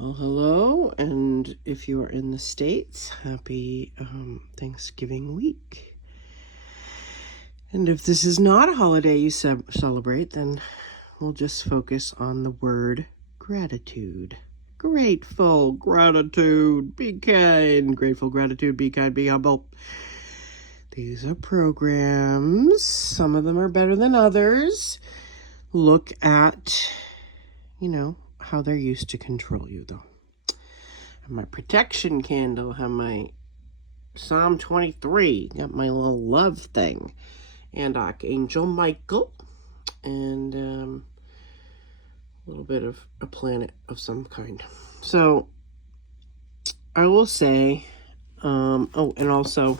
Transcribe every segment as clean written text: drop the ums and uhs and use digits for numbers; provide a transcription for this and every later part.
Well, hello, and if you are in the States, happy Thanksgiving week. And if this is not a holiday you celebrate, then we'll just focus on the word gratitude. Grateful, gratitude, be kind. Grateful, gratitude, be kind, be humble. These are programs. Some of them are better than others. Look at, how they're used to control you, though. Have my protection candle, have my Psalm 23, got my little love thing, and Archangel Michael, and a little bit of a planet of some kind. So, I will say, and also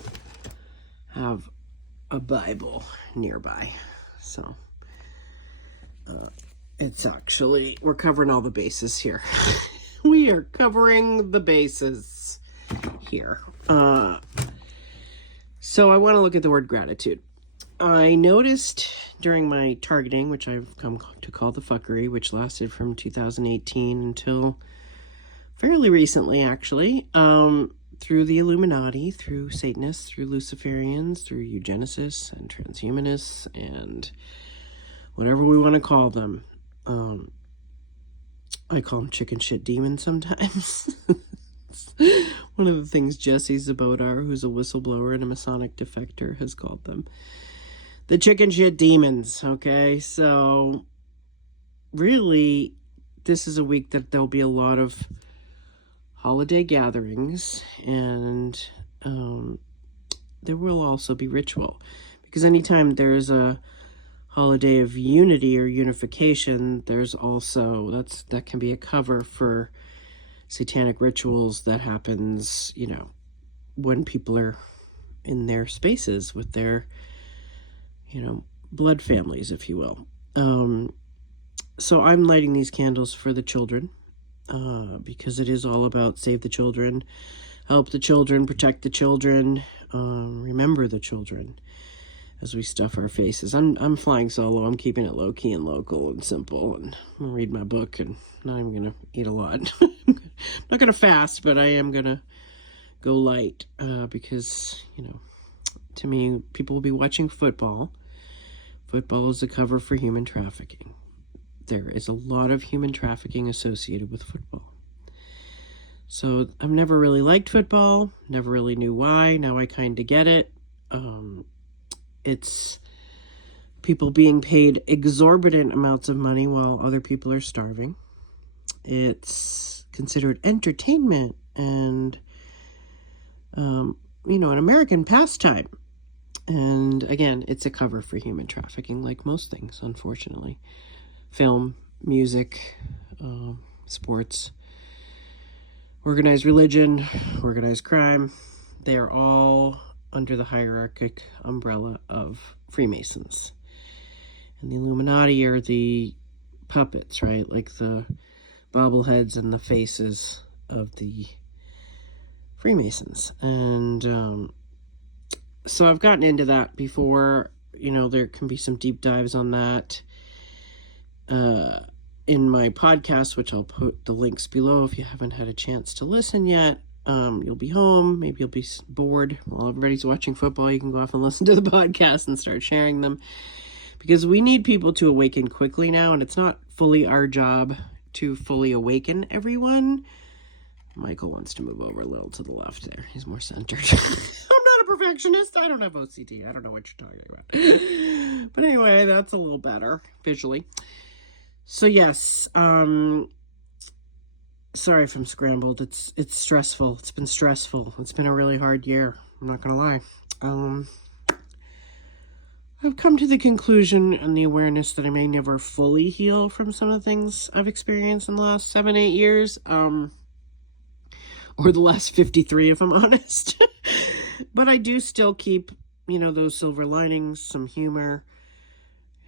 have a Bible nearby. So, it's actually, we're covering all the bases here. We are covering the bases here. So I want to look at the word gratitude. I noticed during my targeting, which I've come to call the fuckery, which lasted from 2018 until fairly recently, actually, through the Illuminati, through Satanists, through Luciferians, through eugenicists and transhumanists, and whatever we want to call them. I call them chicken shit demons sometimes. One of the things Jesse Zabotar, who's a whistleblower and a Masonic defector, has called them. The chicken shit demons, okay? So, really, this is a week that there'll be a lot of holiday gatherings, and there will also be ritual. Because anytime there's a holiday of unity or unification, there's also, that can be a cover for satanic rituals that happens, when people are in their spaces with their, blood families, if you will. So I'm lighting these candles for the children, because it is all about save the children, help the children, protect the children, remember the children, as we stuff our faces. I'm flying solo. I'm keeping it low-key and local and simple. And I'm going to read my book and not even going to eat a lot. I'm not going to fast, but I am going to go light because, to me, people will be watching football. Football is a cover for human trafficking. There is a lot of human trafficking associated with football. So I've never really liked football, never really knew why. Now I kind of get it. It's people being paid exorbitant amounts of money while other people are starving. It's considered entertainment and, an American pastime. And again, it's a cover for human trafficking, like most things, unfortunately. Film, music, sports, organized religion, organized crime, they are all under the hierarchic umbrella of Freemasons. And the Illuminati are the puppets, right? Like the bobbleheads and the faces of the Freemasons. And so I've gotten into that before. There can be some deep dives on that in my podcast, which I'll put the links below if you haven't had a chance to listen yet. You'll be home, maybe you'll be bored while everybody's watching football. You can go off and listen to the podcast and start sharing them, because we need people to awaken quickly now, and it's not fully our job to fully awaken everyone. Michael wants to move over a little to the left there. He's more centered. I'm not a perfectionist. I don't have OCD. I don't know what you're talking about. But anyway, that's a little better visually. So yes, sorry if I'm scrambled. It's stressful. It's been stressful. It's been a really hard year. I'm not going to lie. I've come to the conclusion and the awareness that I may never fully heal from some of the things I've experienced in the last 7-8 years. Or the last 53, if I'm honest. But I do still keep, those silver linings, some humor.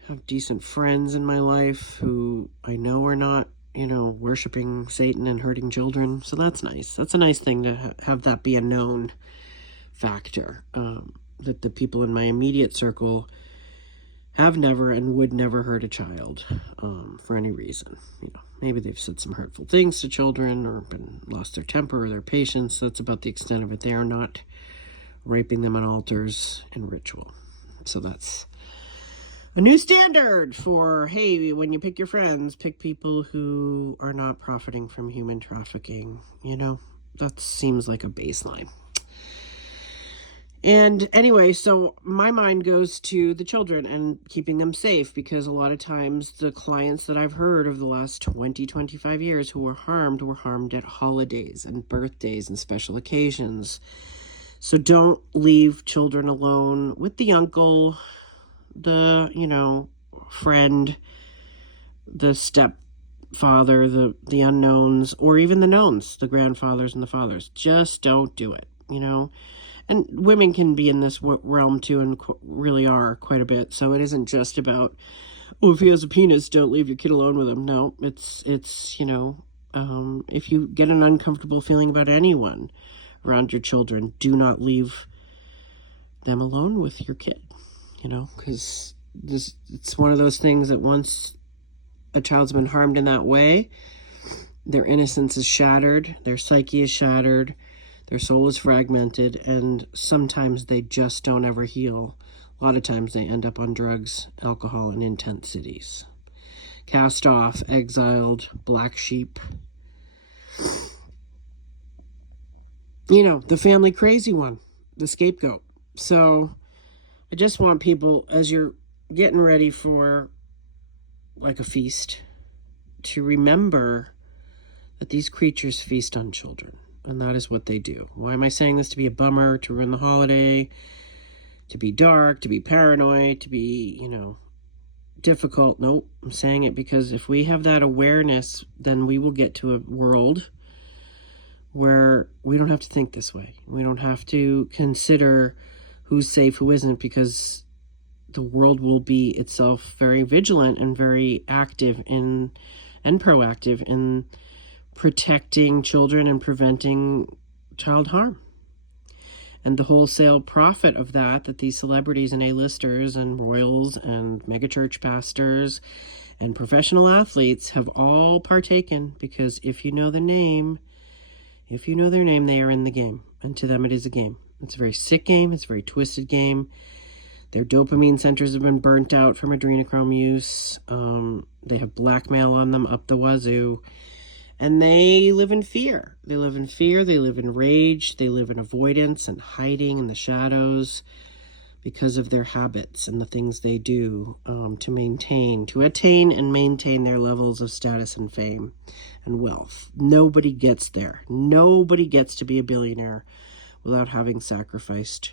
Have decent friends in my life who I know are not, worshiping Satan and hurting children. So that's nice. That's a nice thing to have that be a known factor. That the people in my immediate circle have never and would never hurt a child for any reason. Maybe they've said some hurtful things to children or lost their temper or their patience. That's about the extent of it. They are not raping them on altars in ritual. So that's a new standard for, hey, when you pick your friends, pick people who are not profiting from human trafficking. You know, that seems like a baseline. And anyway, so my mind goes to the children and keeping them safe, because a lot of times the clients that I've heard of the last 20, 25 years who were harmed at holidays and birthdays and special occasions. So don't leave children alone with the uncle, the, friend, the stepfather, the unknowns, or even the knowns, the grandfathers and the fathers. Just don't do it, And women can be in this realm too, and really are quite a bit. So it isn't just about, if he has a penis, don't leave your kid alone with him. No, it's if you get an uncomfortable feeling about anyone around your children, do not leave them alone with your kid, because it's one of those things that once a child's been harmed in that way, their innocence is shattered, their psyche is shattered, their soul is fragmented, and sometimes they just don't ever heal. A lot of times they end up on drugs, alcohol, and in tent cities. Cast off, exiled, black sheep. The family crazy one, the scapegoat. So I just want people, as you're getting ready for like a feast, to remember that these creatures feast on children. And that is what they do. Why am I saying this? To be a bummer, to ruin the holiday, to be dark, to be paranoid, to be, difficult. Nope. I'm saying it because if we have that awareness, then we will get to a world where we don't have to think this way. We don't have to consider who's safe, who isn't, because the world will be itself very vigilant and very active and proactive in protecting children and preventing child harm. And the wholesale profit of that these celebrities and A-listers and royals and megachurch pastors and professional athletes have all partaken, because if you know their name, they are in the game. And to them, it is a game. It's a very sick game. It's a very twisted game. Their dopamine centers have been burnt out from adrenochrome use. They have blackmail on them up the wazoo. And they live in fear. They live in fear. They live in rage. They live in avoidance and hiding in the shadows because of their habits and the things they do to attain and maintain their levels of status and fame and wealth. Nobody gets there. Nobody gets to be a billionaire without having sacrificed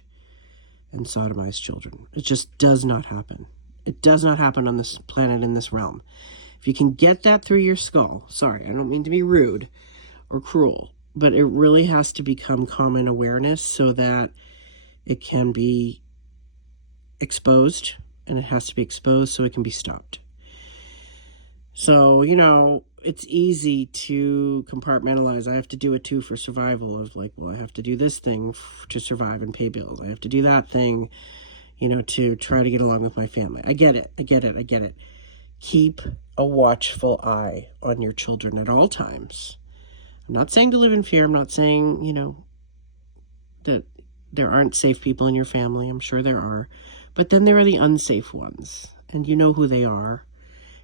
and sodomized children. It just does not happen. It does not happen on this planet, in this realm. If you can get that through your skull, sorry, I don't mean to be rude or cruel, but it really has to become common awareness so that it can be exposed, and it has to be exposed so it can be stopped. So, it's easy to compartmentalize. I have to do it too for survival, of like, well, I have to do this thing to survive and pay bills. I have to do that thing, to try to get along with my family. I get it. Keep a watchful eye on your children at all times. I'm not saying to live in fear. I'm not saying, that there aren't safe people in your family. I'm sure there are. But then there are the unsafe ones. And you know who they are.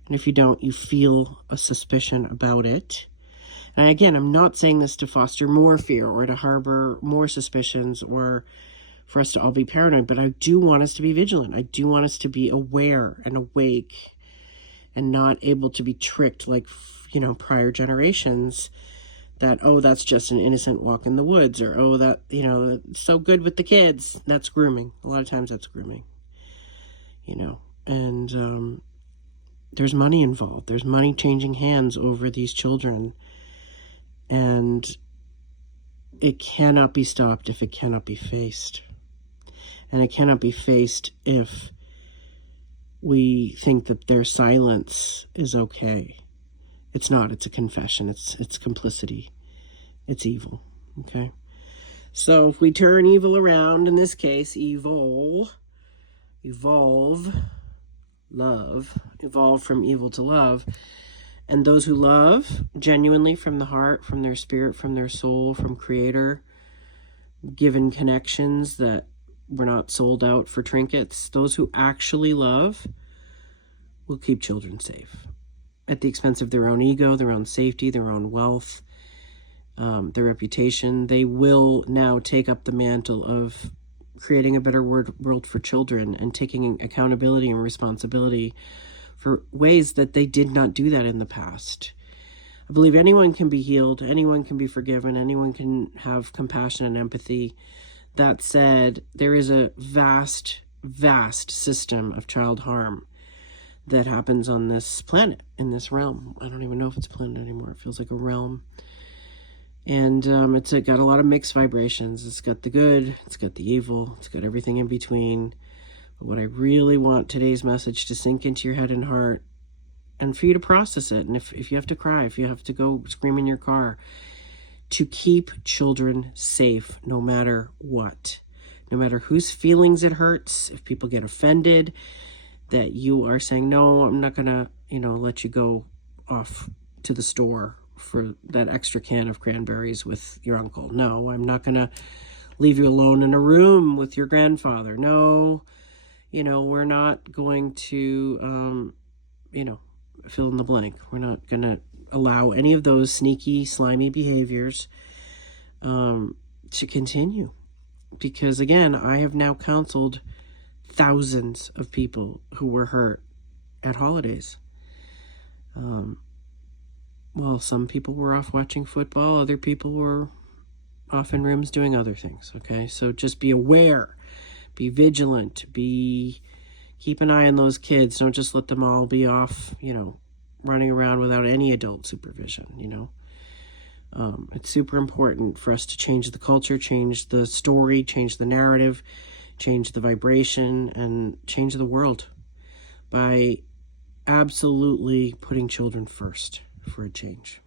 And if you don't, you feel a suspicion about it. And again, I'm not saying this to foster more fear or to harbor more suspicions or for us to all be paranoid. But I do want us to be vigilant. I do want us to be aware and awake and not able to be tricked like, prior generations that, oh, that's just an innocent walk in the woods, or, oh, that, that's so good with the kids. That's grooming. A lot of times that's grooming, and there's money involved. There's money changing hands over these children, and it cannot be stopped if it cannot be faced. And it cannot be faced if we think that their silence is okay. It's not. It's a confession. It's complicity. It's evil. Okay? So if we turn evil around, in this case, evolve, love, evolve from evil to love, And those who love genuinely from the heart, from their spirit, from their soul, from Creator, given connections that were not sold out for trinkets, those who actually love will keep children safe at the expense of their own ego, their own safety, their own wealth, their reputation. They will now take up the mantle of creating a better world for children and taking accountability and responsibility for ways that they did not do that in the past. I believe anyone can be healed, anyone can be forgiven, anyone can have compassion and empathy. That said, there is a vast, vast system of child harm that happens on this planet, in this realm. I don't even know if it's a planet anymore. It feels like a realm. And it's got a lot of mixed vibrations. It's got the good, it's got the evil, it's got everything in between. But what I really want today's message to sink into your head and heart, and for you to process it, and if you have to cry, if you have to go scream in your car, to keep children safe no matter what. No matter whose feelings it hurts, if people get offended, that you are saying, no, I'm not going to, let you go off to the store for that extra can of cranberries with your uncle. No, I'm not going to leave you alone in a room with your grandfather. No, we're not going to, fill in the blank. We're not going to allow any of those sneaky, slimy behaviors to continue. Because again, I have now counseled thousands of people who were hurt at holidays. Well, some people were off watching football. Other people were off in rooms doing other things. Okay, so just be aware, be vigilant, keep an eye on those kids. Don't just let them all be off, running around without any adult supervision. It's super important for us to change the culture, change the story, change the narrative, change the vibration, and change the world by absolutely putting children first for a change.